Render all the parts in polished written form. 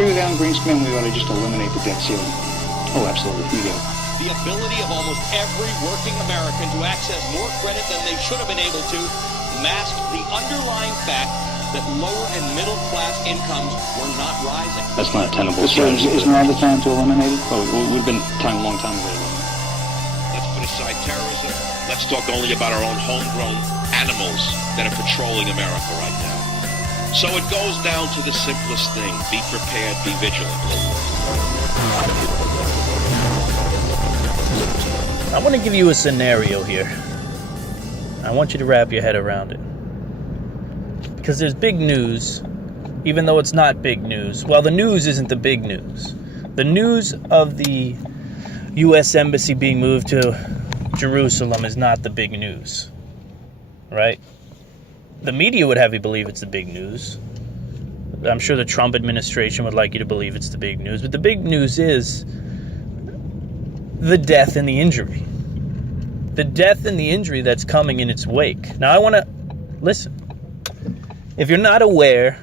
agree with Alan Greenspan? We ought to just eliminate the debt ceiling. Oh, absolutely. Here you go. The ability of almost every working American to access more credit than they should have been able to masked the underlying fact that lower and middle class incomes were not rising. That's not a tenable strategy. Isn't now the time to eliminate it? Oh, it would have been time a long time ago to eliminate it. Let's put aside terrorism. Let's talk only about our own homegrown animals that are patrolling America right now. So it goes down to the simplest thing. Be prepared, be vigilant. I want to give you a scenario here. I want you to wrap your head around it. Because there's big news, even though it's not big news. Well, the news isn't the big news. The news of the U.S. Embassy being moved to Jerusalem is not the big news, right? The media would have you believe it's the big news. I'm sure the Trump administration would like you to believe it's the big news. But the big news is the death and the injury. The death and the injury that's coming in its wake. Now, I want to listen. If you're not aware,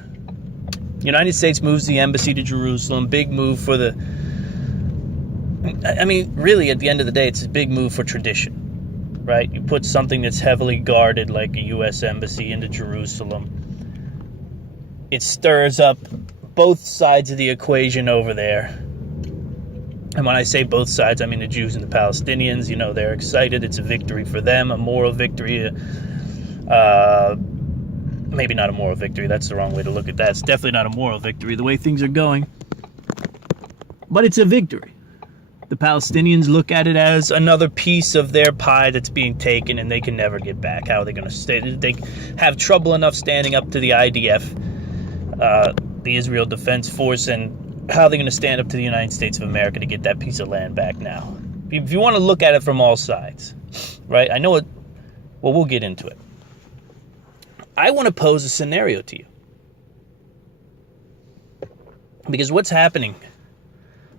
the United States moves the embassy to Jerusalem. Big move for the... I mean, really, at the end of the day, it's a big move for tradition, right? You put something that's heavily guarded like a U.S. embassy into Jerusalem. It stirs up both sides of the equation over there. And when I say both sides, I mean the Jews and the Palestinians. You know, they're excited. It's a victory for them, a moral victory. Maybe not a moral victory. That's the wrong way to look at that. It's definitely not a moral victory, the way things are going. But it's a victory. The Palestinians look at it as another piece of their pie that's being taken, and they can never get back. How are they going to stay? They have trouble enough standing up to the IDF, the Israel Defense Force, and how are they going to stand up to the United States of America to get that piece of land back now? If you want to look at it from all sides, right? I know it. Well, we'll get into it. I want to pose a scenario to you. Because what's happening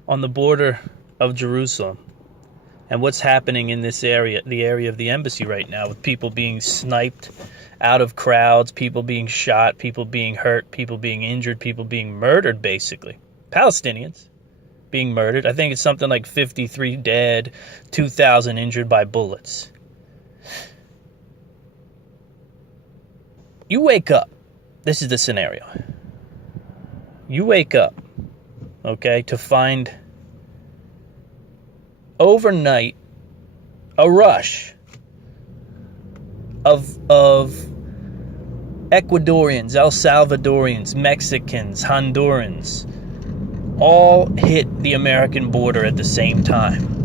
on the border of Jerusalem and what's happening in this area, the area of the embassy right now, with people being sniped out of crowds, people being shot, people being hurt, people being injured, people being murdered, basically. Palestinians being murdered. I think it's something like 53 dead, 2,000 injured by bullets. You wake up. This is the scenario. You wake up, okay, to find overnight a rush of Ecuadorians, El Salvadorians, Mexicans, Hondurans, all hit the American border at the same time.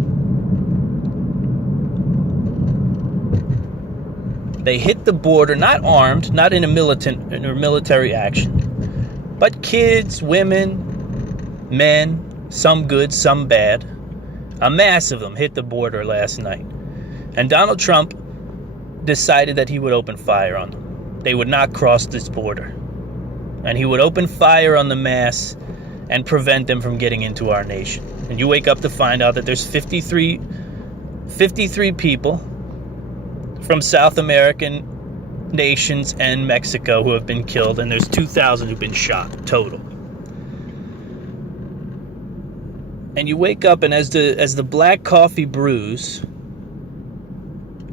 They hit the border, not armed, not in a military action, but kids, women, men, some good, some bad. A mass of them hit the border last night. And Donald Trump decided that he would open fire on them. They would not cross this border. And he would open fire on the mass and prevent them from getting into our nation. And you wake up to find out that there's 53 people from South American nations and Mexico who have been killed, and there's 2,000 who've been shot total. And you wake up, and as the black coffee brews,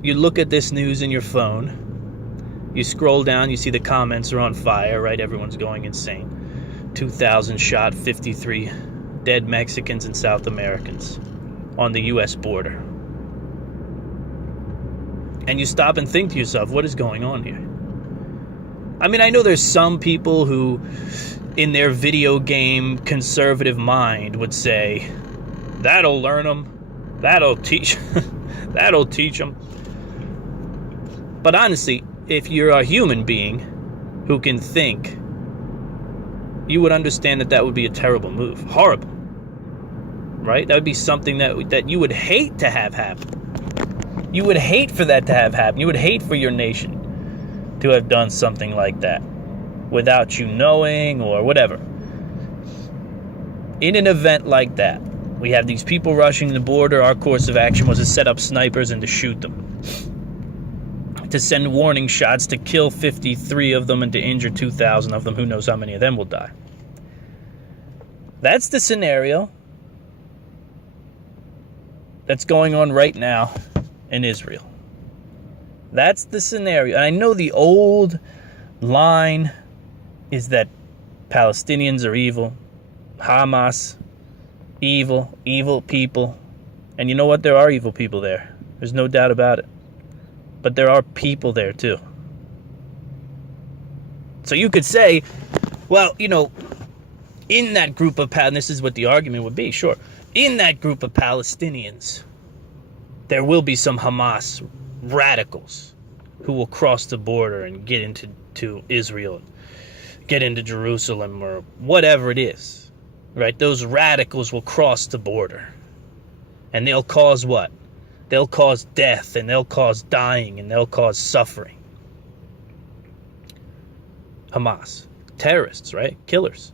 you look at this news in your phone. You scroll down, you see the comments are on fire, right? Everyone's going insane. 2,000 shot, 53 dead Mexicans and South Americans on the U.S. border. And you stop and think to yourself, what is going on here? I mean, I know there's some people who, in their video game conservative mind, would say, that'll learn them, that'll teach them. But honestly, if you're a human being who can think, you would understand that would be a terrible move. Horrible. Right? That would be something that you would hate to have happen. You would hate for that to have happened. You would hate for your nation to have done something like that without you knowing or whatever. In an event like that, we have these people rushing the border. Our course of action was to set up snipers and to shoot them. To send warning shots to kill 53 of them and to injure 2,000 of them. Who knows how many of them will die. That's the scenario that's going on right now in Israel. That's the scenario. And I know the old line is that Palestinians are evil, Hamas, evil people. And you know what? There are evil people there. There's no doubt about it. But there are people there too. So you could say, well, in that group of and this is what the argument would be, sure. In that group of Palestinians, there will be some Hamas radicals who will cross the border and get into Israel, get into Jerusalem or whatever it is, right? Those radicals will cross the border. And they'll cause what? They'll cause death, and they'll cause dying, and they'll cause suffering. Hamas. Terrorists, right? Killers.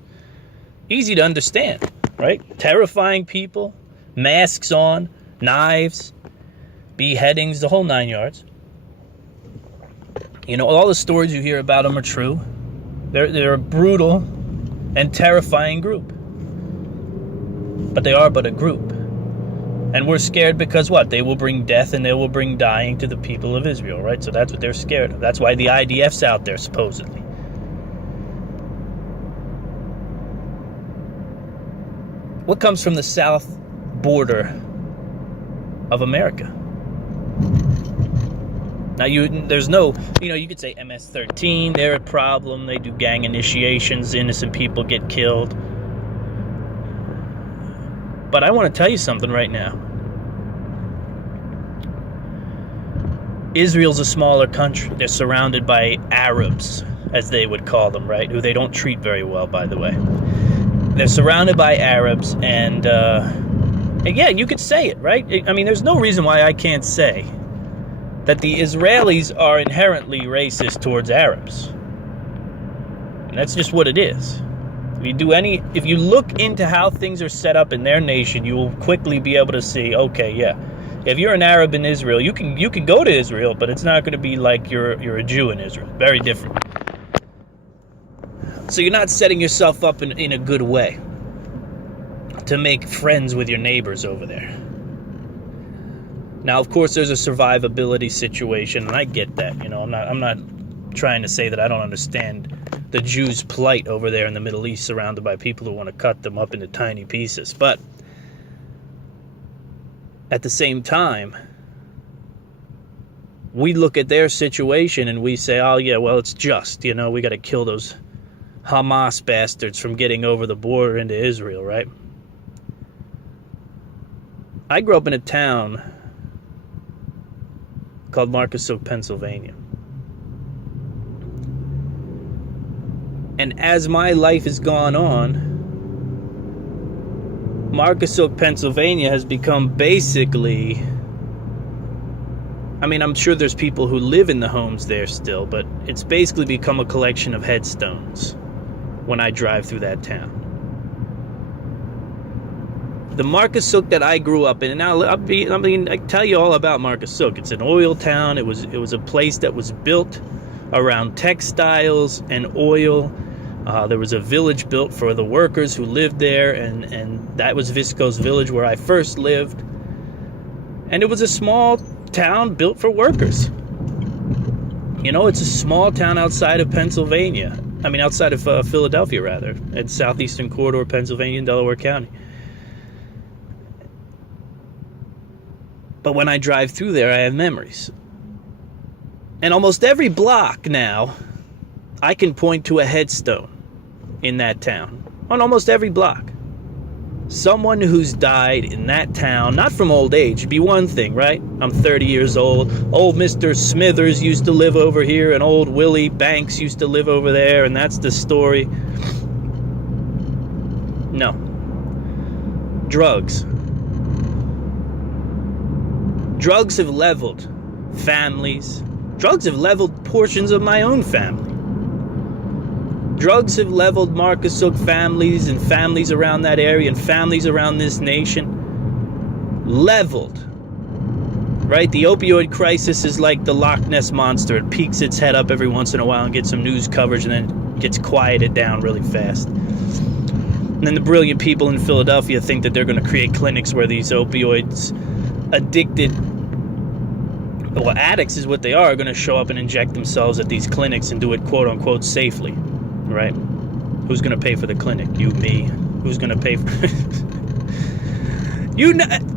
Easy to understand, right? Terrifying people, masks on, knives, beheadings, the whole 9 yards. All the stories you hear about them are true. They're a brutal and terrifying group. But they are but a group. And we're scared because what? They will bring death and they will bring dying to the people of Israel, right? So that's what they're scared of. That's why the IDF's out there, supposedly. What comes from the south border of America? Now, there's no, you could say MS-13, they're a problem. They do gang initiations, innocent people get killed. But I want to tell you something right now. Israel's a smaller country. They're surrounded by Arabs, as they would call them, right? Who they don't treat very well, by the way. They're surrounded by Arabs, and yeah, you could say it, right? I mean, there's no reason why I can't say that the Israelis are inherently racist towards Arabs. And that's just what it is. If you look into how things are set up in their nation, you will quickly be able to see, okay, yeah, if you're an Arab in Israel, you can go to Israel, but it's not going to be like you're a Jew in Israel. Very different. So you're not setting yourself up in a good way to make friends with your neighbors over there. Now, of course, there's a survivability situation, and I get that. I'm not trying to say that I don't understand the Jews' plight over there in the Middle East, surrounded by people who want to cut them up into tiny pieces. But at the same time, we look at their situation and we say, oh yeah, well, it's just, we got to kill those Hamas bastards from getting over the border into Israel, right? I grew up in a town called Marcus, Pennsylvania. And as my life has gone on, Marcus, Pennsylvania has become basically, I'm sure there's people who live in the homes there still, but it's basically become a collection of headstones when I drive through that town. The Marcus that I grew up in, and now I tell you all about Marcus. It's an oil town. It was a place that was built around textiles and oil. There was a village built for the workers who lived there, and that was Visco's village where I first lived. And it was a small town built for workers. It's a small town outside of Pennsylvania. Outside of Philadelphia, rather, at southeastern corridor, Pennsylvania and Delaware County. But when I drive through there, I have memories. And almost every block now, I can point to a headstone in that town. On almost every block. Someone who's died in that town, not from old age. It'd be one thing, right? I'm 30 years old. Old Mr. Smithers used to live over here, and old Willie Banks used to live over there, and that's the story. No. Drugs. Drugs have leveled families. Drugs have leveled portions of my own family. Drugs have leveled Marcus Hook families and families around that area and families around this nation. Leveled. Right? The opioid crisis is like the Loch Ness Monster. It peeks its head up every once in a while and gets some news coverage and then gets quieted down really fast. And then the brilliant people in Philadelphia think that they're going to create clinics where these opioids addicted, well, addicts is what they are going to show up and inject themselves at these clinics and do it quote unquote safely, right? Who's going to pay for the clinic? You, me. Who's going to pay for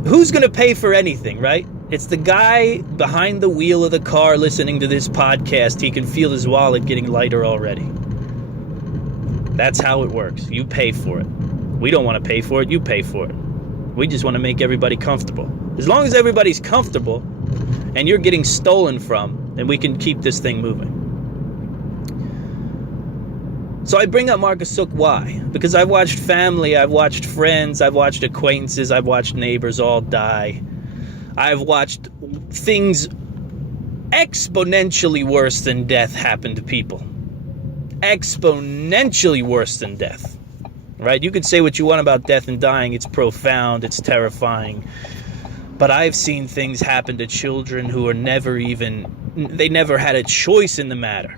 who's going to pay for anything, right? It's the guy behind the wheel of the car listening to this podcast. He can feel his wallet getting lighter already. That's how it works. You pay for it. We don't want to pay for it. You pay for it. We just want to make everybody comfortable. As long as everybody's comfortable and you're getting stolen from, then we can keep this thing moving. So I bring up Marcus Sook, why? Because I've watched family, I've watched friends, I've watched acquaintances, I've watched neighbors all die. I've watched things exponentially worse than death happen to people. Exponentially worse than death. Right? You could say what you want about death and dying. It's profound. It's terrifying. But I've seen things happen to children who are they never had a choice in the matter.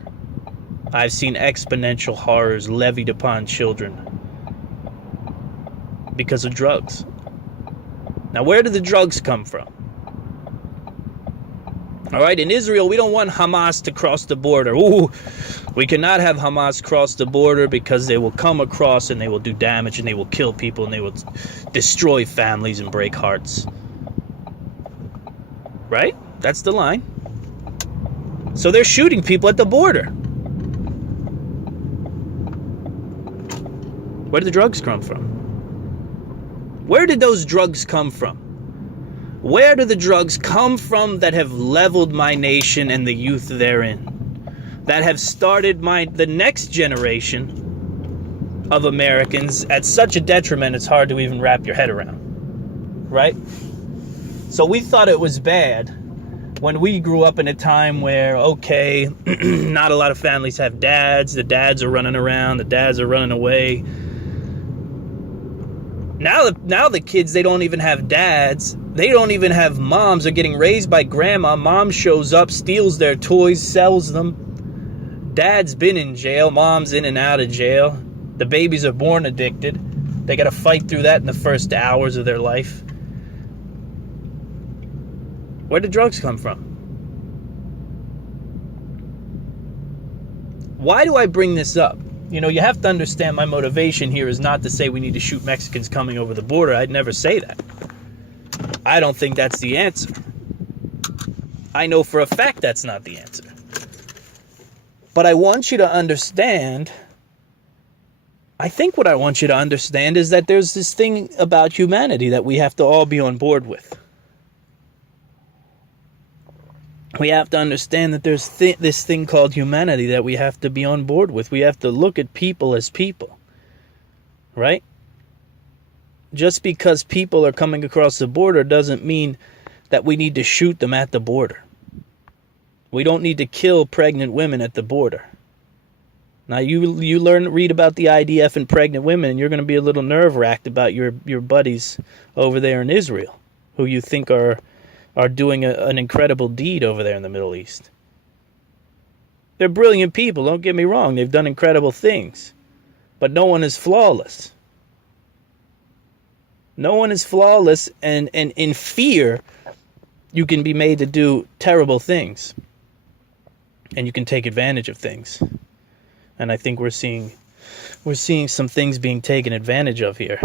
I've seen exponential horrors levied upon children because of drugs. Now, where do the drugs come from? All right, in Israel, we don't want Hamas to cross the border. Ooh, we cannot have Hamas cross the border because they will come across and they will do damage and they will kill people and they will destroy families and break hearts. Right? That's the line. So they're shooting people at the border. Where did the drugs come from? Where did those drugs come from? Where do the drugs come from that have leveled my nation and the youth therein? That have started the next generation of Americans at such a detriment it's hard to even wrap your head around. Right? So we thought it was bad when we grew up in a time where, okay, not a lot of families have dads. The dads are running around. The dads are running away. Now the kids, they don't even have dads. They don't even have moms. They're getting raised by grandma. Mom shows up, steals their toys, sells them. Dad's been in jail. Mom's in and out of jail. The babies are born addicted. They got to fight through that in the first hours of their life. Where did drugs come from? Why do I bring this up? You know, you have to understand my motivation here is not to say we need to shoot Mexicans coming over the border. I'd never say that. I don't think that's the answer. I know for a fact that's not the answer. But I want you to understand, I think what I want you to understand is that there's this thing about humanity that we have to all be on board with. We have to understand that there's this thing called humanity that we have to be on board with. We have to look at people as people, right? Just because people are coming across the border doesn't mean that we need to shoot them at the border. We don't need to kill pregnant women at the border. Now, you read about the IDF and pregnant women, and you're going to be a little nerve-wracked about your buddies over there in Israel, who you think are doing an incredible deed over there in the Middle East. They're brilliant people, don't get me wrong. They've done incredible things. But no one is flawless. No one is flawless, and in fear, you can be made to do terrible things. And you can take advantage of things. And I think we're seeing some things being taken advantage of here.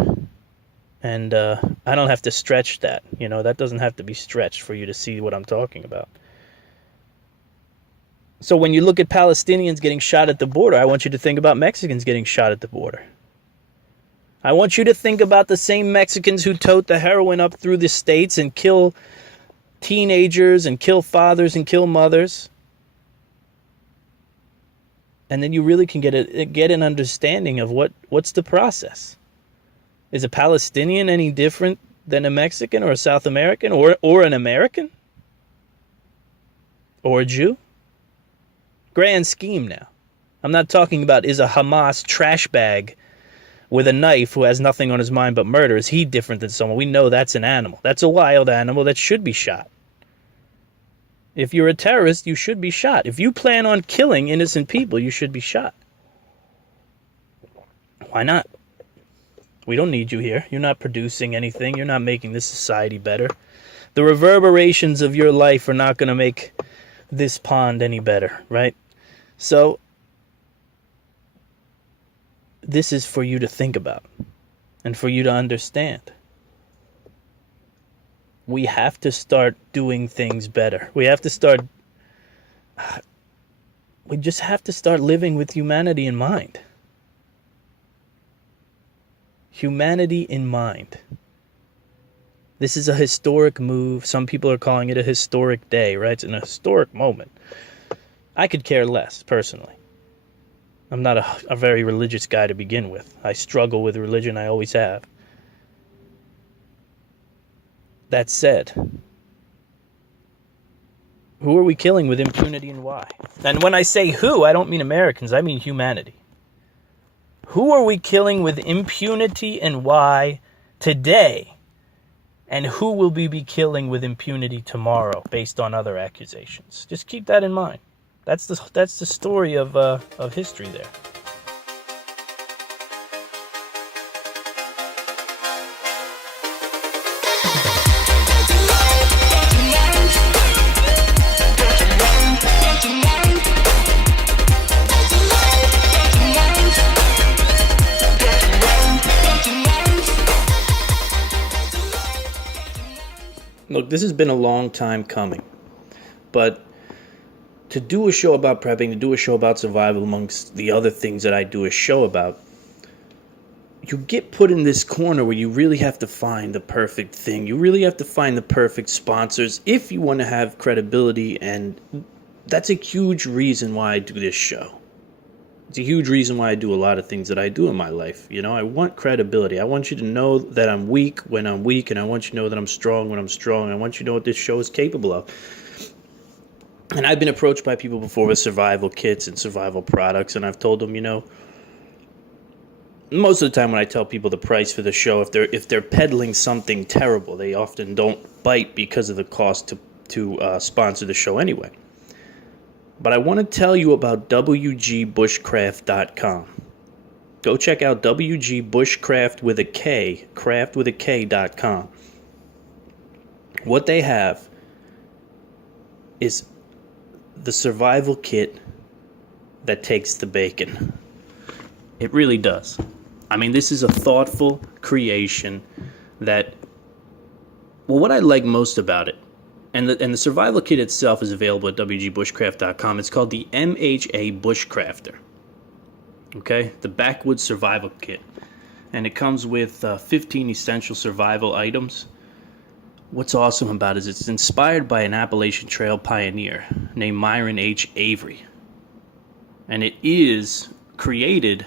And I don't have to stretch that. You know, that doesn't have to be stretched for you to see what I'm talking about. So when you look at Palestinians getting shot at the border, I want you to think about Mexicans getting shot at the border. I want you to think about the same Mexicans who tote the heroin up through the states and kill teenagers and kill fathers and kill mothers. And then you really can get an understanding of what's the process. Is a Palestinian any different than a Mexican or a South American or an American? Or a Jew? Grand scheme now. I'm not talking about is a Hamas trash bag with a knife who has nothing on his mind but murder. Is he different than someone? We know that's an animal. That's a wild animal that should be shot. If you're a terrorist, you should be shot. If you plan on killing innocent people, you should be shot. Why not? We don't need you here. You're not producing anything. You're not making this society better. The reverberations of your life are not going to make this pond any better, right? So this is for you to think about and for you to understand. We have to start doing things better. We just have to start living with humanity in mind. Humanity in mind. This is a historic move. Some people are calling it a historic day, right? It's an historic moment. I could care less, personally. I'm not a very religious guy to begin with. I struggle with religion. I always have. That said, who are we killing with impunity and why? And when I say who, I don't mean Americans. I mean humanity. Who are we killing with impunity and why today? And who will we be killing with impunity tomorrow based on other accusations? Just keep that in mind. That's the story of history there. Look, this has been a long time coming, but to do a show about prepping, to do a show about survival amongst the other things that I do a show about, you get put in this corner where you really have to find the perfect thing. You really have to find the perfect sponsors if you want to have credibility, and that's a huge reason why I do this show. It's a huge reason why I do a lot of things that I do in my life. You know, I want credibility. I want you to know that I'm weak when I'm weak, and I want you to know that I'm strong when I'm strong. I want you to know what this show is capable of. And I've been approached by people before with survival kits and survival products, and I've told them, you know, most of the time when I tell people the price for the show, if they're peddling something terrible, they often don't bite because of the cost to sponsor the show anyway. But I want to tell you about WGBushcraft.com. Go check out WGBushcraft with a K, craft with a K.com. What they have is the survival kit that takes the bacon. It really does. I mean, this is a thoughtful creation that, well, what I like most about it, and the survival kit itself is available at WGBushcraft.com. It's called the MHA Bushcrafter. Okay? The Backwoods Survival Kit. And it comes with 15 essential survival items. What's awesome about it is it's inspired by an Appalachian Trail pioneer named Myron H. Avery. And it is created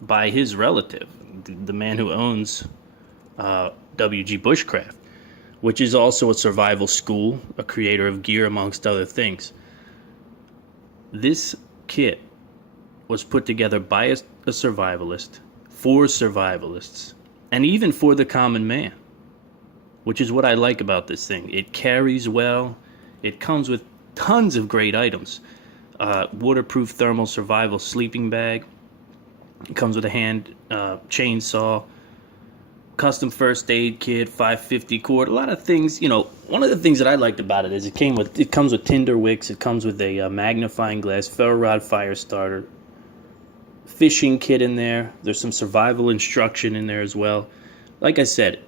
by his relative, the man who owns WG Bushcraft, which is also a survival school, a creator of gear, amongst other things. This kit was put together by a survivalist, for survivalists, and even for the common man, which is what I like about this thing. It carries well. It comes with tons of great items. Waterproof thermal survival sleeping bag. It comes with a hand chainsaw, custom first aid kit, 550 cord, a lot of things. You know, one of the things that I liked about it is it comes with tinder wicks, it comes with a magnifying glass, ferro rod fire starter, fishing kit in there. There's some survival instruction in there as well. Like I said,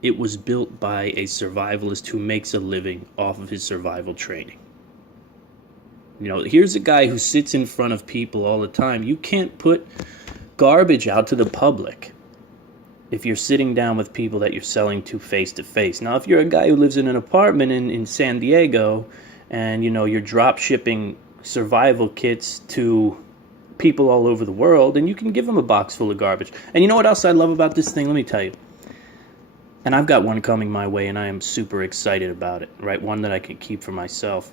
it was built by a survivalist who makes a living off of his survival training. You know, here's a guy who sits in front of people all the time. You can't put garbage out to the public if you're sitting down with people that you're selling to face to face. Now, if you're a guy who lives in an apartment in San Diego and, you know, you're drop shipping survival kits to people all over the world, and you can give them a box full of garbage. And you know what else I love about this thing? Let me tell you. And I've got one coming my way, and I am super excited about it, right? One that I can keep for myself.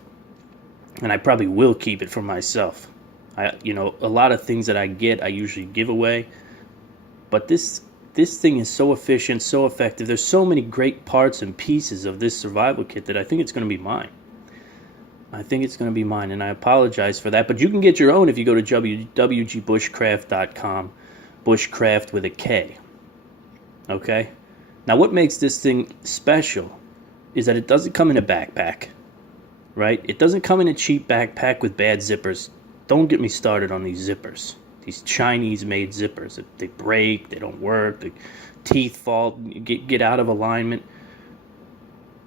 And I probably will keep it for myself. A lot of things that I get, I usually give away. But this thing is so efficient, so effective. There's so many great parts and pieces of this survival kit that I think it's going to be mine. I think it's going to be mine, and I apologize for that. But you can get your own if you go to WGBushcraft.com, Bushcraft with a K. Okay? Now, what makes this thing special is that it doesn't come in a backpack, right? It doesn't come in a cheap backpack with bad zippers. Don't get me started on these zippers. These Chinese-made zippers. They break, they don't work, the teeth fall, get out of alignment.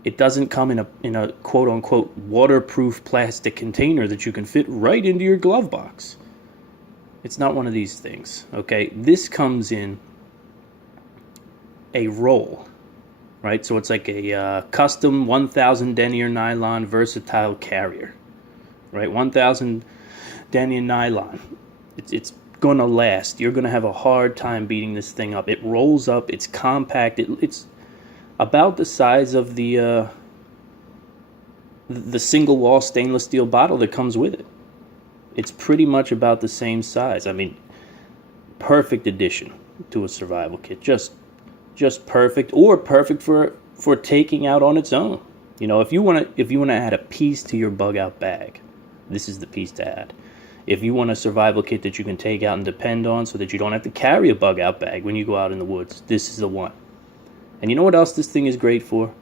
It doesn't come in a quote-unquote waterproof plastic container that you can fit right into your glove box. It's not one of these things, okay? This comes in a roll, right? So it's like a custom 1,000 denier nylon versatile carrier, right? 1,000 denier nylon. It's going to last. You're going to have a hard time beating this thing up. It rolls up. It's compact. It's about the size of the single wall stainless steel bottle that comes with it. It's pretty much about the same size. I mean, perfect addition to a survival kit. Just perfect, or perfect for taking out on its own. You know, if you want to add a piece to your bug out bag, this is the piece to add. If you want a survival kit that you can take out and depend on so that you don't have to carry a bug out bag when you go out in the woods, this is the one. And you know what else this thing is great for?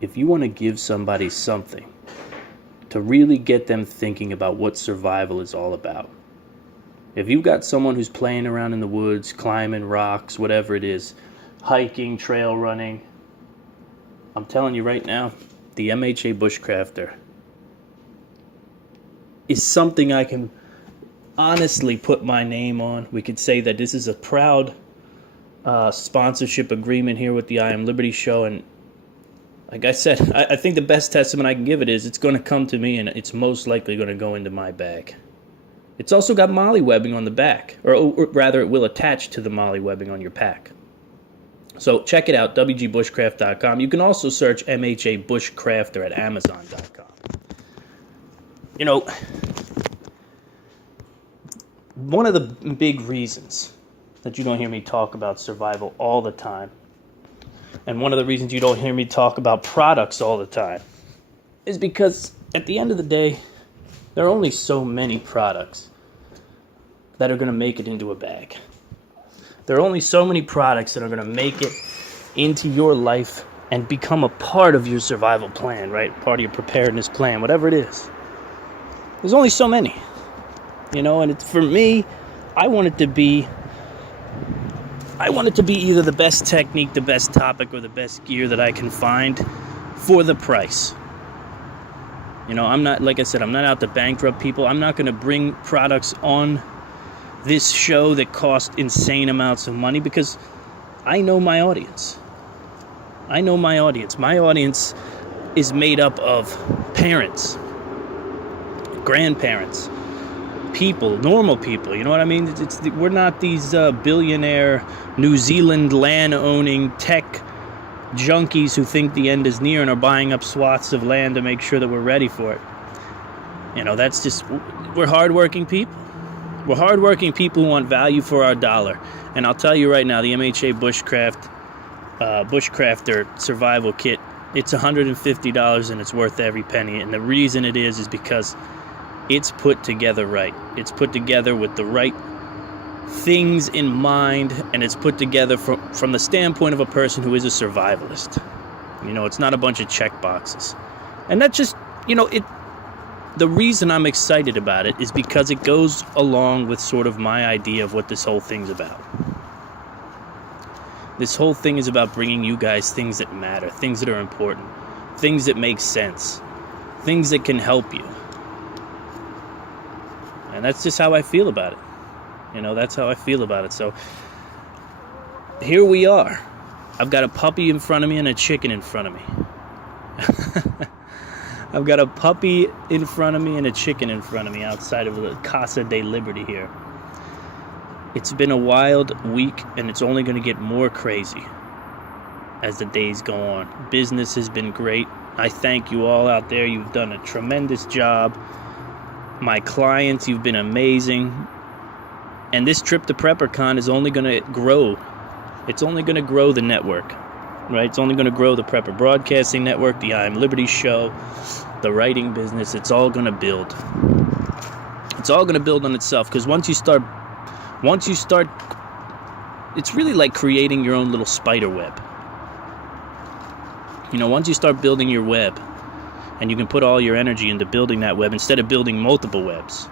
If you want to give somebody something to really get them thinking about what survival is all about. If you've got someone who's playing around in the woods, climbing rocks, whatever it is, hiking, trail running, I'm telling you right now, the MHA Bushcrafter is something I can honestly put my name on. We could say that this is a proud sponsorship agreement here with the I Am Liberty show, and like I said, I think the best testament I can give it is it's going to come to me and it's most likely going to go into my bag. It's also got molly webbing on the back, or rather it will attach to the molly webbing on your pack. So check it out, wgbushcraft.com. You can also search MHA Bushcrafter at amazon.com. You know, one of the big reasons that you don't hear me talk about survival all the time, and one of the reasons you don't hear me talk about products all the time, is because at the end of the day, there are only so many products that are going to make it into a bag. There are only so many products that are going to make it into your life and become a part of your survival plan, right? Part of your preparedness plan, whatever it is. There's only so many, you know, and for me, I want it to be either the best technique, the best topic, or the best gear that I can find for the price. You know, I'm not, like I said, I'm not out to bankrupt people. I'm not going to bring products on this show that cost insane amounts of money because I know my audience. My audience is made up of parents, grandparents, people, normal people, you know what I mean? We're not these billionaire New Zealand land-owning tech junkies who think the end is near and are buying up swaths of land to make sure that we're ready for it. You know, we're hardworking people. We're hardworking people who want value for our dollar. And I'll tell you right now, the MHA Bushcrafter survival kit, it's $150 and it's worth every penny. And the reason it is because it's put together right. It's put together with the right things in mind, and it's put together from the standpoint of a person who is a survivalist. You know, it's not a bunch of check boxes. And that just, you know, the reason I'm excited about it is because it goes along with sort of my idea of what this whole thing's about. This whole thing is about bringing you guys things that matter, things that are important, things that make sense, things that can help you. And that's just how I feel about it. You know, that's how I feel about it. So here we are. I've got a puppy in front of me and a chicken in front of me. I've got a puppy in front of me and a chicken in front of me outside of the Casa de Liberty here. It's been a wild week, and it's only going to get more crazy as the days go on. Business has been great. I thank you all out there. You've done a tremendous job. My clients, you've been amazing. And this trip to PrepperCon is only going to grow. It's only going to grow the network, right? It's only going to grow the Prepper Broadcasting Network, the I Am Liberty show, the writing business. It's all going to build. It's all going to build on itself, because once you start it's really like creating your own little spider web. You know, once you start building your web, and you can put all your energy into building that web instead of building multiple webs.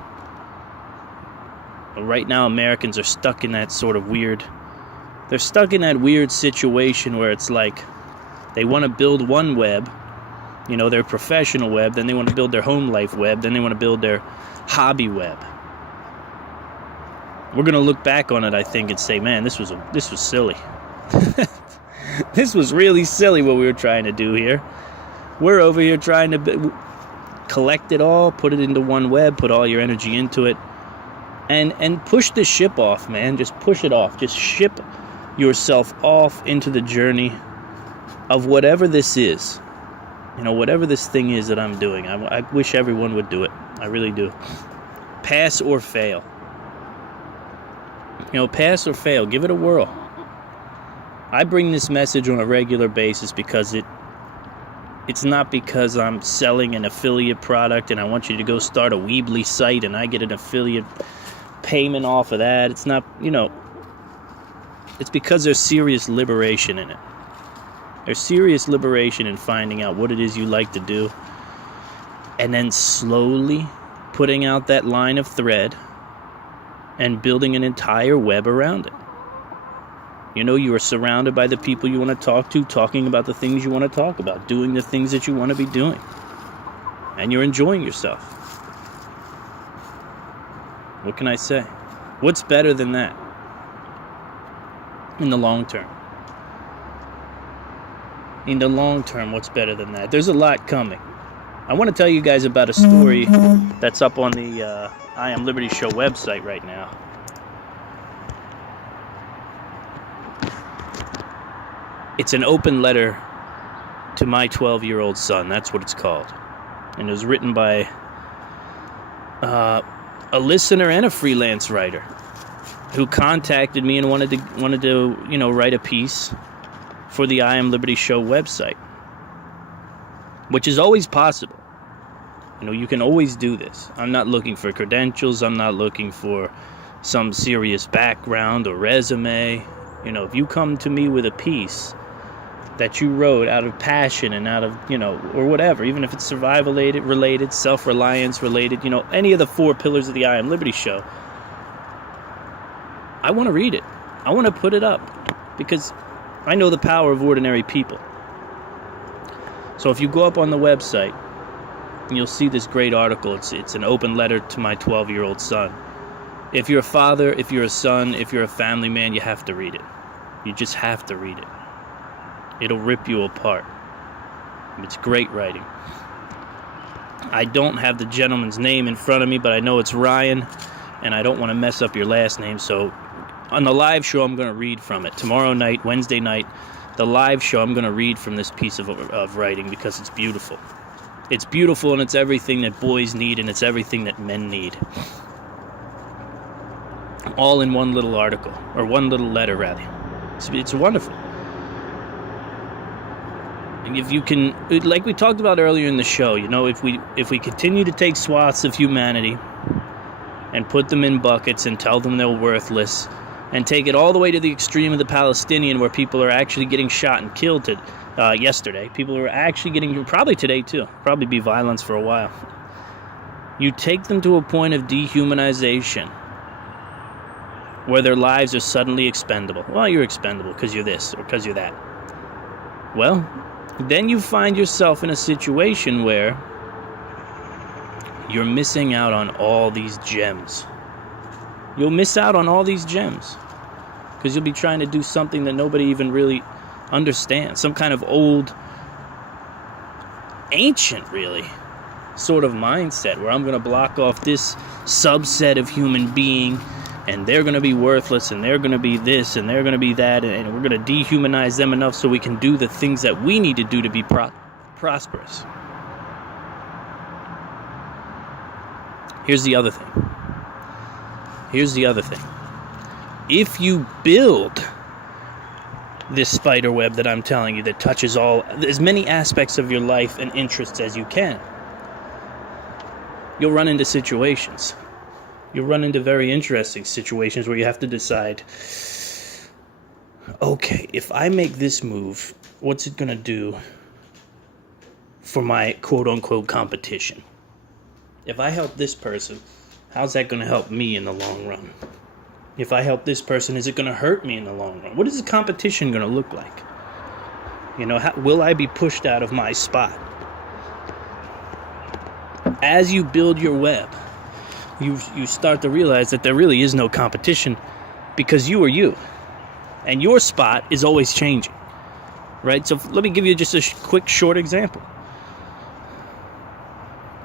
But right now, Americans are stuck in that sort of weird... They're stuck in that weird situation where it's like they want to build one web, you know, their professional web, then they want to build their home life web, then they want to build their hobby web. We're going to look back on it, I think, and say, man, this was silly. This was really silly what we were trying to do here. We're over here trying to collect it all, put it into one web, put all your energy into it, and push the ship off, man. Just push it off. Just ship yourself off into the journey of whatever this is. You know, whatever this thing is that I'm doing. I wish everyone would do it. I really do. Pass or fail. You know, pass or fail. Give it a whirl. I bring this message on a regular basis because it's not because I'm selling an affiliate product and I want you to go start a Weebly site and I get an affiliate payment off of that. It's not, you know, it's because there's serious liberation in it. There's serious liberation in finding out what it is you like to do and then slowly putting out that line of thread and building an entire web around it. You know, you are surrounded by the people you want to talk to, talking about the things you want to talk about, doing the things that you want to be doing. And you're enjoying yourself. What can I say? What's better than that? In the long term. In the long term, what's better than that? There's a lot coming. I want to tell you guys about a story that's up on the I Am Liberty Show website right now. It's an open letter to my 12-year-old son. That's what it's called. And it was written by a listener and a freelance writer who contacted me and wanted to, you know, write a piece for the I Am Liberty Show website, which is always possible. You know, you can always do this. I'm not looking for credentials. I'm not looking for some serious background or resume. You know, if you come to me with a piece that you wrote out of passion and out of, you know, or whatever, even if it's survival related, self-reliance related, you know, any of the 4 pillars of the I Am Liberty Show, I want to read it. I want to put it up because I know the power of ordinary people. So if you go up on the website, you'll see this great article. It's an open letter to my 12-year-old son. If you're a father, if you're a son, if you're a family man, you have to read it. You just have to read it. It'll rip you apart. It's great writing. I don't have the gentleman's name in front of me, but I know it's Ryan, and I don't want to mess up your last name, so on the live show, I'm going to read from it. Tomorrow night, Wednesday night, the live show, I'm going to read from this piece of writing because it's beautiful. It's beautiful, and it's everything that boys need, and it's everything that men need. All in one little article, or one little letter, rather. It's wonderful. And if you can, like we talked about earlier in the show, you know, if we continue to take swaths of humanity and put them in buckets and tell them they're worthless, and take it all the way to the extreme of the Palestinian, where people are actually getting shot and killed yesterday. People are actually getting, probably today too, probably be violence for a while. You take them to a point of dehumanization where their lives are suddenly expendable. Well, you're expendable because you're this or because you're that. Well, then you find yourself in a situation where you're missing out on all these gems. You'll miss out on all these gems because you'll be trying to do something that nobody even really understands. Some kind of old, ancient, really, sort of mindset where I'm going to block off this subset of human being and they're going to be worthless and they're going to be this and they're going to be that, and we're going to dehumanize them enough so we can do the things that we need to do to be prosperous. Here's the other thing. If you build this spider web that I'm telling you that touches as many aspects of your life and interests as you can, you'll run into situations. You'll run into very interesting situations where you have to decide, okay, if I make this move, what's it going to do for my quote-unquote competition? If I help this person, how's that going to help me in the long run? If I help this person, is it going to hurt me in the long run? What is the competition going to look like? You know, will I be pushed out of my spot? As you build your web, you start to realize that there really is no competition because you are you. And your spot is always changing. Right? So let me give you just a quick, short example.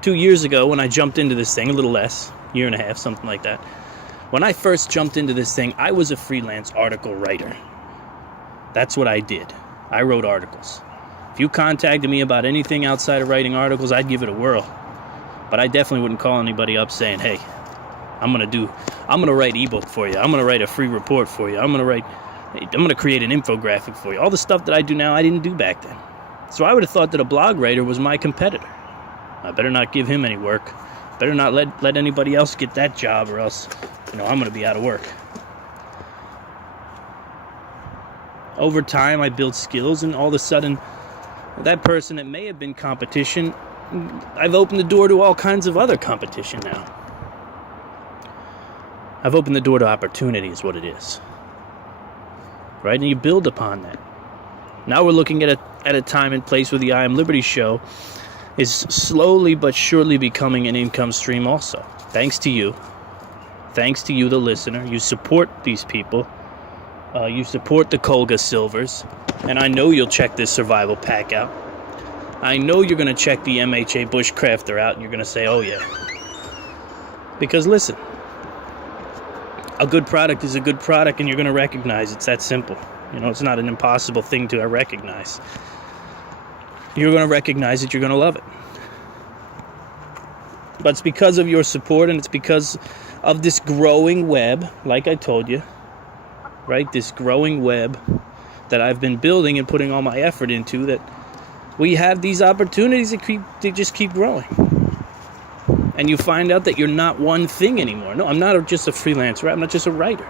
2 years ago when I jumped into this thing, a little less, year and a half, something like that. When I first jumped into this thing, I was a freelance article writer. That's what I did. I wrote articles. If you contacted me about anything outside of writing articles, I'd give it a whirl. But I definitely wouldn't call anybody up saying, hey, I'm going to write ebook for you. I'm going to write a free report for you. I'm going to create an infographic for you. All the stuff that I do now, I didn't do back then. So I would have thought that a blog writer was my competitor. I better not give him any work. Better not let anybody else get that job, or else, I'm going to be out of work. Over time, I built skills, and all of a sudden, that person that may have been competition, I've opened the door to all kinds of other competition now. I've opened the door to opportunity is what it is. Right? And you build upon that. Now we're looking at a time and place where the I Am Liberty show is slowly but surely becoming an income stream also. Thanks to you. Thanks to you, the listener. You support these people. You support the Colga Silvers. And I know you'll check this survival pack out. I know you're going to check the MHA Bushcrafter out and you're going to say, oh yeah. Because listen, a good product is a good product and you're going to recognize it's that simple. It's not an impossible thing to recognize. You're going to recognize it, you're going to love it. But it's because of your support and it's because of this growing web, like I told you, right? This growing web that I've been building and putting all my effort into, that we have these opportunities that just keep growing. And you find out that you're not one thing anymore. No, I'm not just a freelancer. I'm not just a writer.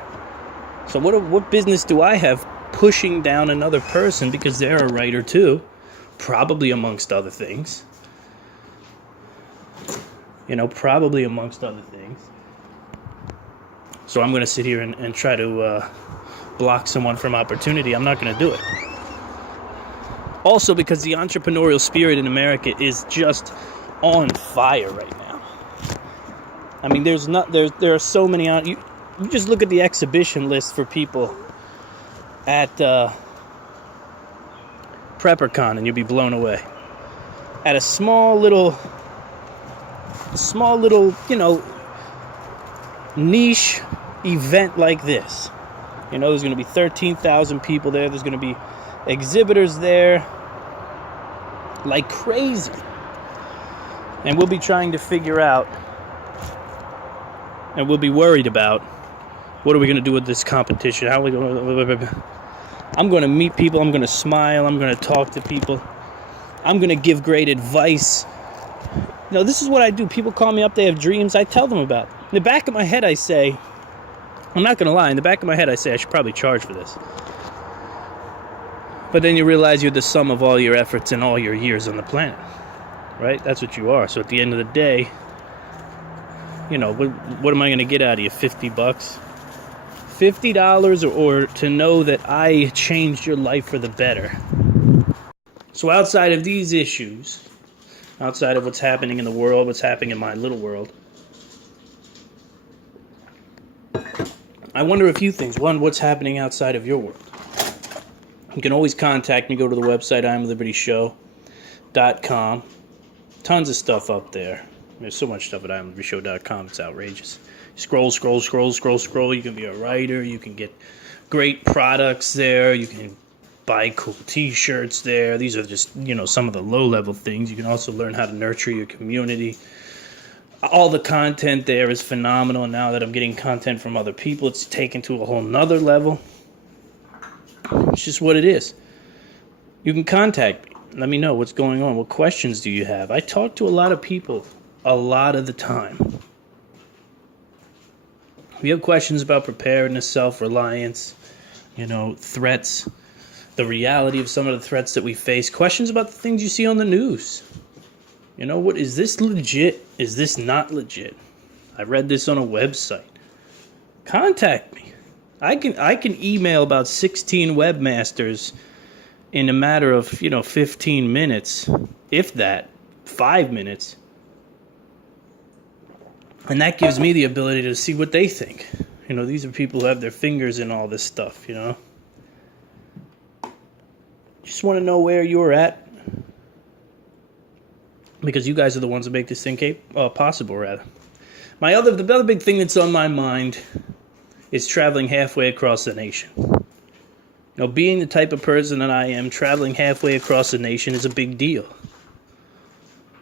So what business do I have pushing down another person because they're a writer too? Probably amongst other things. Probably amongst other things. So I'm going to sit here and try to block someone from opportunity. I'm not going to do it. Also because the entrepreneurial spirit in America is just on fire right now. I mean, there are so many you just look at the exhibition list for people at PrepperCon and you'll be blown away. At a small little, niche event like this. There's going to be 13,000 people there. There's going to be exhibitors there like crazy. And we'll be trying to figure out, and we'll be worried about, what are we going to do with this competition? How are we going to... I'm going to meet people. I'm going to smile. I'm going to talk to people. I'm going to give great advice. This is what I do. People call me up. They have dreams. I tell them about it. In the back of my head, I say, I'm not going to lie. In the back of my head, I say I should probably charge for this. But then you realize you're the sum of all your efforts and all your years on the planet. Right? That's what you are. So at the end of the day, what am I going to get out of you? $50? $50 or to know that I changed your life for the better. So outside of these issues, outside of what's happening in the world, what's happening in my little world, I wonder a few things. One, what's happening outside of your world? You can always contact me. Go to the website, IamLibertyShow.com. Tons of stuff up there. There's so much stuff at IamLibertyShow.com. It's outrageous. Scroll. You can be a writer. You can get great products there. You can buy cool t-shirts there. These are just, some of the low-level things. You can also learn how to nurture your community. All the content there is phenomenal. Now that I'm getting content from other people, it's taken to a whole nother level. It's just what it is. You can contact me. Let me know what's going on. What questions do you have? I talk to a lot of people a lot of the time. If you have questions about preparedness, self-reliance, threats, the reality of some of the threats that we face, questions about the things you see on the news. What is this legit? Is this not legit? I read this on a website. Contact me. I can email about 16 webmasters in a matter of 15 minutes, if that, 5 minutes. And that gives me the ability to see what they think. These are people who have their fingers in all this stuff, Just want to know where you're at. Because you guys are the ones that make this thing possible, rather. The other big thing that's on my mind is traveling halfway across the nation. Being the type of person that I am, traveling halfway across the nation is a big deal.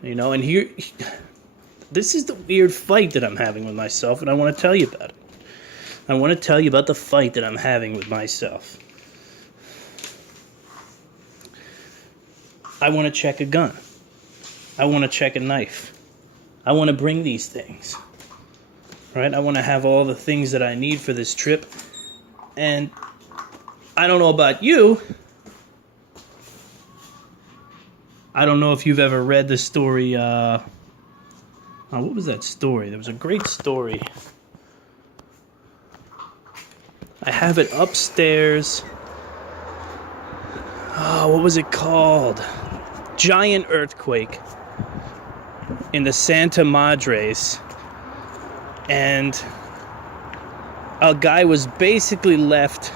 And here... This is the weird fight that I'm having with myself, and I want to tell you about it. I want to tell you about the fight that I'm having with myself. I want to check a gun. I want to check a knife. I want to bring these things. Right? I want to have all the things that I need for this trip. And I don't know about you. I don't know if you've ever read the story... what was that story? There was a great story. I have it upstairs. What was it called? Giant earthquake in the Santa Madres. And a guy was basically left.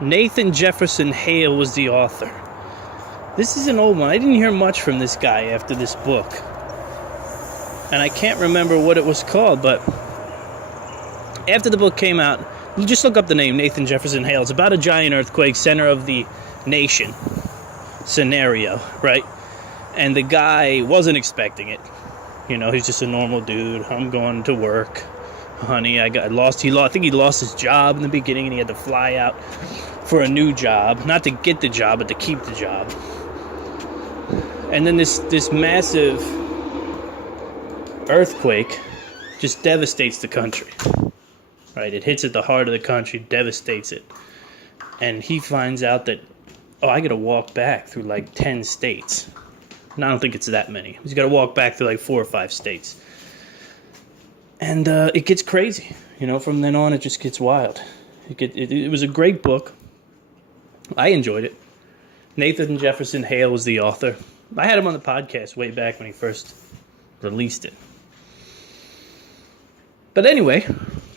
Nathan Jefferson Hale was the author. This is an old one. I didn't hear much from this guy after this book. And I can't remember what it was called, but after the book came out, just look up the name, Nathan Jefferson Hale. It's about a giant earthquake, center of the nation scenario, right? And the guy wasn't expecting it. He's just a normal dude. I'm going to work. Honey, I think he lost his job in the beginning, and he had to fly out for a new job. Not to get the job, but to keep the job. And then this massive... earthquake just devastates the country, right? It hits at the heart of the country, devastates it, and he finds out that I got to walk back through like 10 states. And I don't think it's that many. He's got to walk back through like 4 or 5 states, and it gets crazy. From then on, it just gets wild. It was a great book. I enjoyed it. Nathan Jefferson Hale was the author. I had him on the podcast way back when he first released it. But anyway,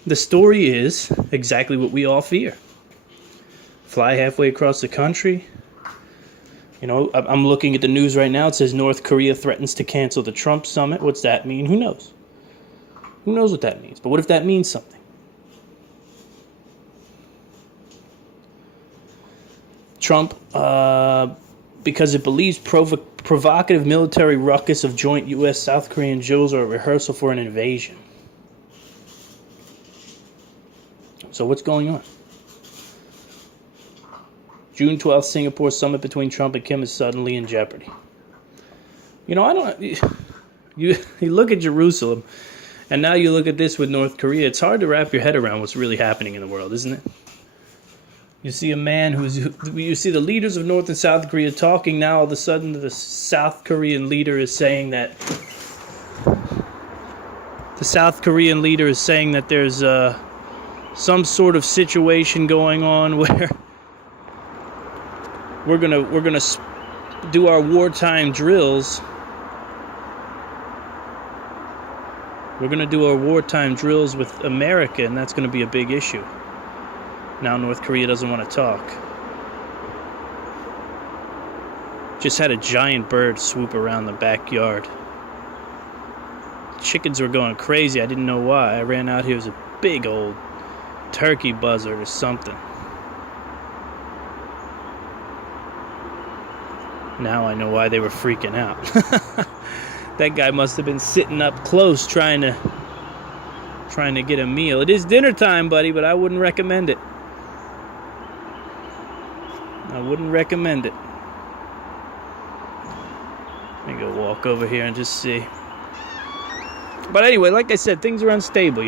the story is exactly what we all fear. Fly halfway across the country. I'm looking at the news right now. It says North Korea threatens to cancel the Trump summit. What's that mean? Who knows? Who knows what that means? But what if that means something? Trump, because it believes provocative military ruckus of joint U.S.-South Korean drills are a rehearsal for an invasion. So what's going on? June 12th, Singapore summit between Trump and Kim is suddenly in jeopardy. You look at Jerusalem, and now you look at this with North Korea. It's hard to wrap your head around what's really happening in the world, isn't it? You see a man you see the leaders of North and South Korea talking. Now all of a sudden the South Korean leader is saying that there's some sort of situation going on where we're gonna do our wartime drills. We're gonna do our wartime drills with America, and that's gonna be a big issue. Now North Korea doesn't want to talk. Just had a giant bird swoop around the backyard. Chickens were going crazy. I didn't know why. I ran out here. It was a big old turkey buzzard or something. Now I know why they were freaking out. That guy must have been sitting up close trying to get a meal. It is dinner time, buddy, but I wouldn't recommend it. I wouldn't recommend it. Let me go walk over here and just see. But anyway, like I said, things are unstable,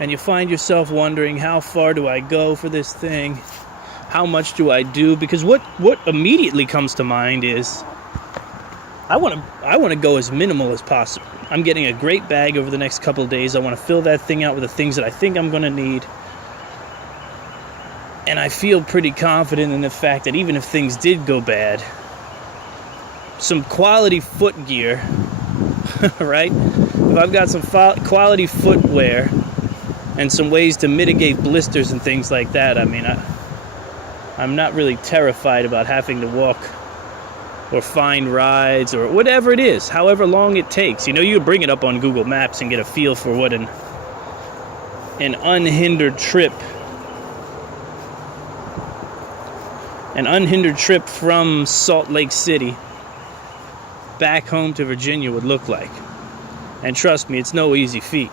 And you find yourself wondering, how far do I go for this thing? How much do I do? Because what immediately comes to mind is I want to go as minimal as possible. I'm getting a great bag over the next couple of days. I want to fill that thing out with the things that I think I'm going to need. And I feel pretty confident in the fact that even if things did go bad, some quality foot gear, right? If I've got some quality footwear and some ways to mitigate blisters and things like that, I mean, I'm not really terrified about having to walk or find rides or whatever it is, however long it takes. You know, you bring it up on Google Maps and get a feel for what an unhindered trip from Salt Lake City back home to Virginia would look like. And trust me, it's no easy feat.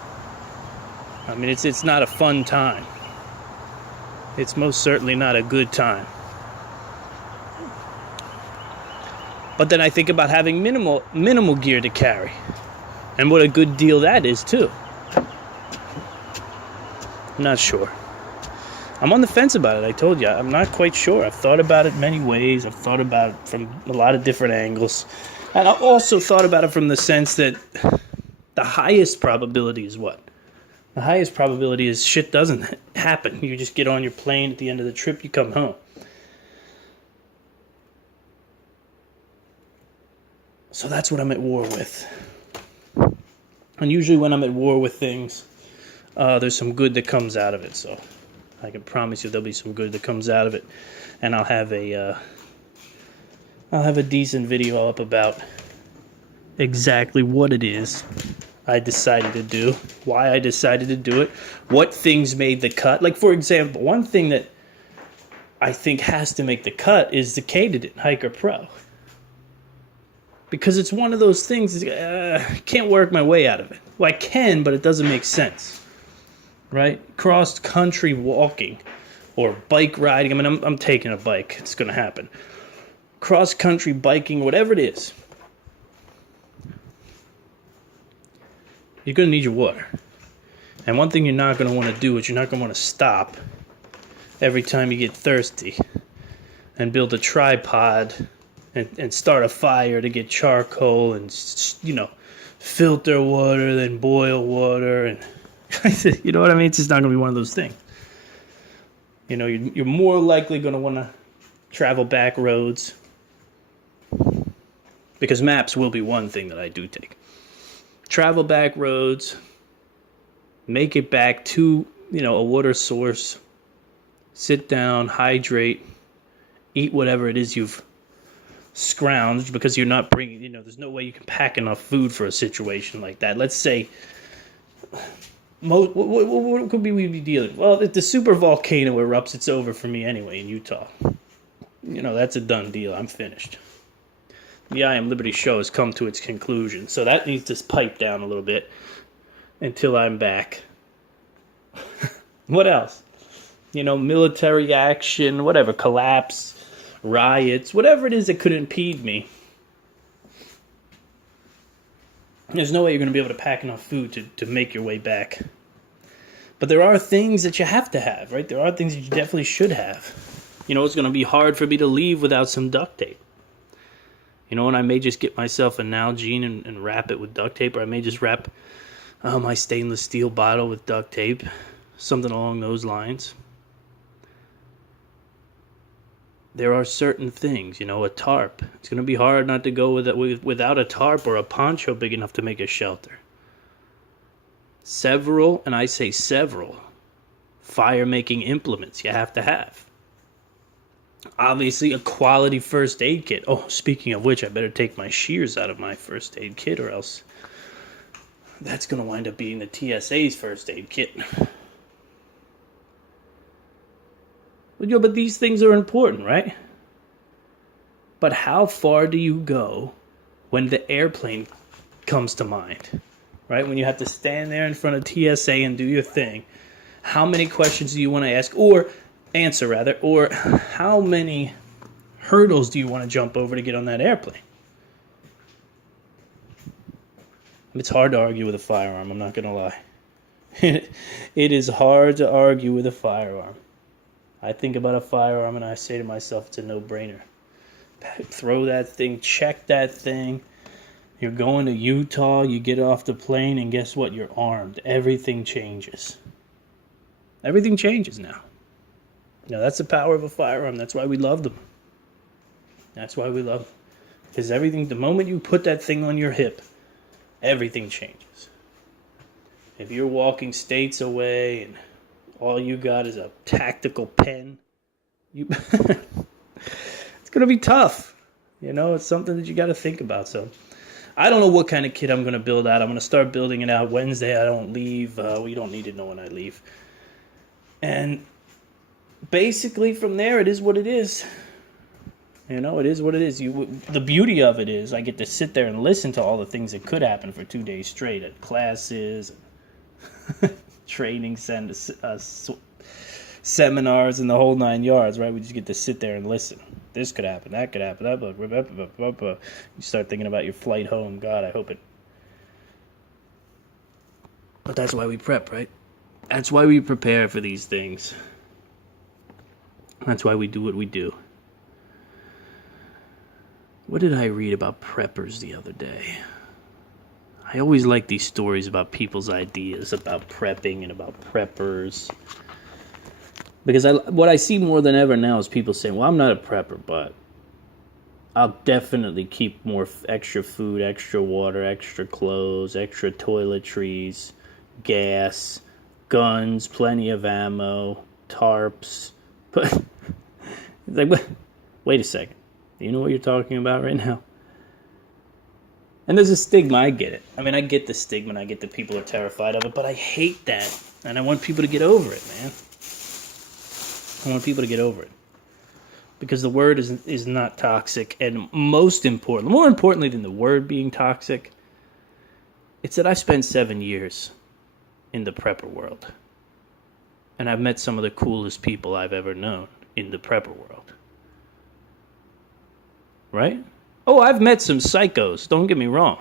I mean, it's not a fun time. It's most certainly not a good time. But then I think about having minimal gear to carry. And what a good deal that is, too. I'm not sure. I'm on the fence about it, I told you. I'm not quite sure. I've thought about it many ways. I've thought about it from a lot of different angles. And I've also thought about it from the sense that the highest probability is what? The highest probability is shit doesn't happen. You just get on your plane at the end of the trip, you come home. So that's what I'm at war with. And usually when I'm at war with things, there's some good that comes out of it. So I can promise you there'll be some good that comes out of it. And I'll have a decent video up about exactly what it is I decided to do, why I decided to do it, what things made the cut. Like, for example, one thing that I think has to make the cut is the Katydid Hiker Pro. Because it's one of those things, can't work my way out of it. Well, I can, but it doesn't make sense, right? Cross-country walking or bike riding. I mean, I'm taking a bike. It's going to happen. Cross-country biking, whatever it is. You're going to need your water. And one thing you're not going to want to do is you're not going to want to stop every time you get thirsty and build a tripod and start a fire to get charcoal and, you know, filter water, then boil water. And you know what I mean? It's just not going to be one of those things. You know, you're more likely going to want to travel back roads, because maps will be one thing that I do take. Travel back roads, make it back to, you know, a water source, sit down, hydrate, eat whatever it is you've scrounged, because you're not bringing, you know, there's no way you can pack enough food for a situation like that. Let's say, what could we be dealing with? Well, if the super volcano erupts, it's over for me anyway in Utah. You know, that's a done deal. I'm finished. The I Am Liberty show has come to its conclusion, so that needs to pipe down a little bit until I'm back. What else? You know, military action, whatever, collapse, riots, whatever it is that could impede me. There's no way you're going to be able to pack enough food to make your way back. But there are things that you have to have, right? There are things that you definitely should have. You know, it's going to be hard for me to leave without some duct tape. You know, and I may just get myself a Nalgene and wrap it with duct tape, or I may just wrap my stainless steel bottle with duct tape, something along those lines. There are certain things, you know, a tarp. It's going to be hard not to go without a tarp or a poncho big enough to make a shelter. Several, and I say several, fire-making implements you have to have. Obviously, a quality first aid kit. Oh, speaking of which, I better take my shears out of my first aid kit, or else that's going to wind up being the TSA's first aid kit. But these things are important, right? But how far do you go when the airplane comes to mind? Right? When you have to stand there in front of TSA and do your thing. How many questions do you want to ask? Or answer, rather. Or how many hurdles do you want to jump over to get on that airplane? It's hard to argue with a firearm, I'm not going to lie. It is hard to argue with a firearm. I think about a firearm and I say to myself, it's a no-brainer. Throw that thing, check that thing. You're going to Utah, you get off the plane, and guess what? You're armed. Everything changes. Everything changes now. That's the power of a firearm. That's why we love them. That's why we love them. Because everything, the moment you put that thing on your hip, everything changes. If you're walking states away and all you got is a tactical pen, it's going to be tough. It's something that you got to think about. So I don't know what kind of kit I'm going to build out. I'm going to start building it out Wednesday. I don't leave. We don't need to know when I leave. And basically from there, it is what it is. It is what it is. The beauty of it is I get to sit there and listen to all the things that could happen for 2 days straight at classes, training centers, seminars, and the whole 9 yards, right? We just get to sit there and listen. This could happen, that could happen, you start thinking about your flight home. God, I hope it. But that's why we prep, right? That's why we prepare for these things. That's why we do what we do. What did I read about preppers the other day? I always like these stories about people's ideas about prepping and about preppers. Because what I see more than ever now is people saying, well, I'm not a prepper, but I'll definitely keep more extra food, extra water, extra clothes, extra toiletries, gas, guns, plenty of ammo, tarps. But it's like, wait a second. Do you know what you're talking about right now? And there's a stigma. I get it. I mean, I get the stigma and I get that people are terrified of it, but I hate that. And I want people to get over it, man. I want people to get over it. Because the word is not toxic. And more importantly than the word being toxic, it's that I spent 7 years in the prepper world. And I've met some of the coolest people I've ever known in the prepper world. Right? Oh, I've met some psychos. Don't get me wrong.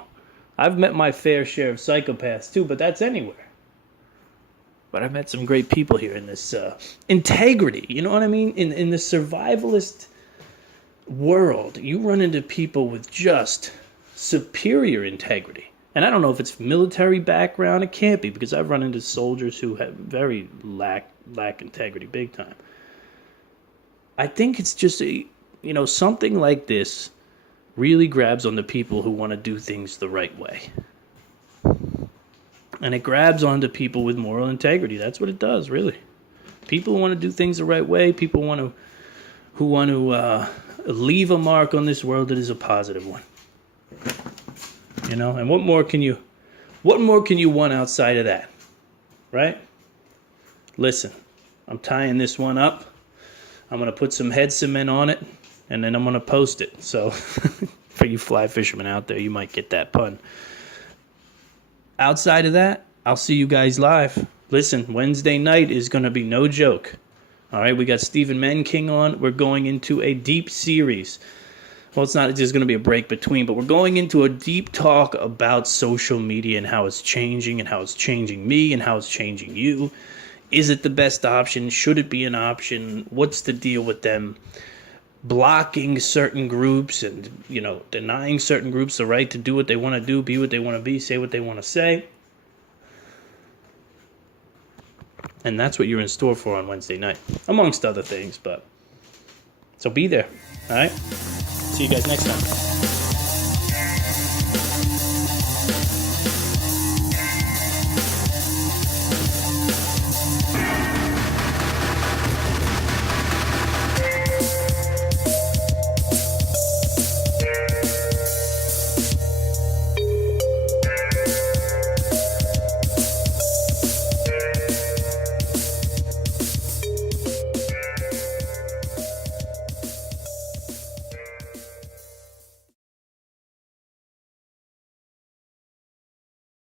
I've met my fair share of psychopaths too, but that's anywhere. But I've met some great people here in this integrity. You know what I mean? In the survivalist world, you run into people with just superior integrity. And I don't know if it's military background. It can't be, because I've run into soldiers who have very lack integrity big time. I think it's just something like this really grabs on the people who want to do things the right way. And it grabs onto people with moral integrity. That's what it does, really. People who want to do things the right way, people who want to leave a mark on this world that is a positive one. And what more can you want outside of that? Right? Listen, I'm tying this one up. I'm going to put some head cement on it, and then I'm going to post it. So for you fly fishermen out there, you might get that pun. Outside of that, I'll see you guys live. Listen, Wednesday night is going to be no joke. All right, we got Stephen Menking on. We're going into a deep series. Well, it's not just going to be a break between, but we're going into a deep talk about social media and how it's changing and how it's changing me and how it's changing you. Is it the best option? Should it be an option? What's the deal with them blocking certain groups and, denying certain groups the right to do what they want to do, be what they want to be, say what they want to say? And that's what you're in store for on Wednesday night, amongst other things. So be there, all right? See you guys next time.